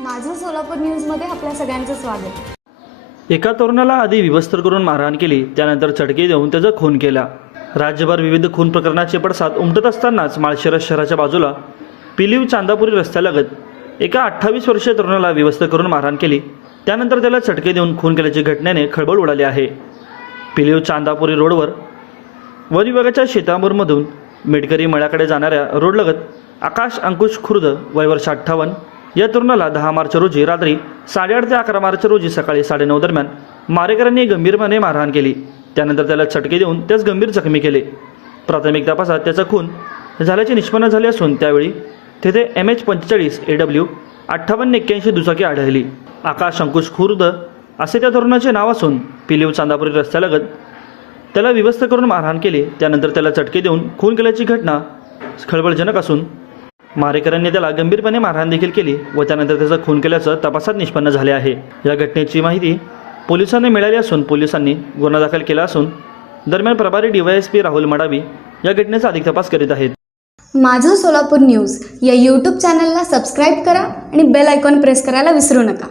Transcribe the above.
माझं सोलापूर न्यूजमध्ये आपल्या सगळ्यांचं स्वागत. एका तरुणाला आधी विवस्त्र करून मारहाण केली त्यानंतर चटके देऊन त्याचा खून केला. राज्यभर विविध खून प्रकरणाचे पडसाद उमटत असतानाच माळशिरस शहराच्या बाजूला पिलीव चांदापुरी रस्त्यालगत एका अठ्ठावीस वर्षीय तरुणाला विवस्त्र करून मारहाण केली. त्यानंतर त्याला चटके देऊन खून केल्याची घटनेने खळबळ उडाली आहे. पिलीव चांदापुरी रोडवर वन विभागाच्या शेतांबरमधून मेडकरी मळ्याकडे जाणाऱ्या रोडलगत आकाश अंकुश खुर्द वयवर्ष अठ्ठावन्न या तरुणाला दहा मार्च रोजी रात्री साडेआठ ते अकरा मार्च रोजी सकाळी साडेनऊ दरम्यान मारेकऱ्यांनी गंभीरपणे मारहाण केली. त्यानंतर त्याला चटके देऊन त्यास गंभीर जखमी केले. प्राथमिक तपासात त्याचा खून झाल्याचे निष्पन्न झाले असून त्यावेळी तेथे एम एच पंचेचाळीस ए डब्ल्यू अठ्ठावन्न एक्क्याऐंशी दुचाकी आढळली. आकाश अंकुश खुर्द असे त्या तरुणाचे नाव असून पिलीव चांदापुरी रस्त्यालगत त्याला विवस्त करून मारहाण केली. त्यानंतर त्याला चटके देऊन खून केल्याची घटना खळबळजनक असून मारेकरांनी त्याला गंभीरपणे मारहाण देखील केली व त्यानंतर त्याचा खून केल्याचं तपासात निष्पन्न झाले आहे. या घटनेची माहिती पोलिसांना मिळाली असून पोलिसांनी गुन्हा दाखल केला असून दरम्यान प्रभारी डीवायएसपी राहुल मडावी या घटनेचा अधिक तपास करीत आहेत. माझं सोलापूर न्यूज या यूट्यूब चॅनलला सबस्क्राईब करा आणि बेल आयकॉन प्रेस करायला विसरू नका.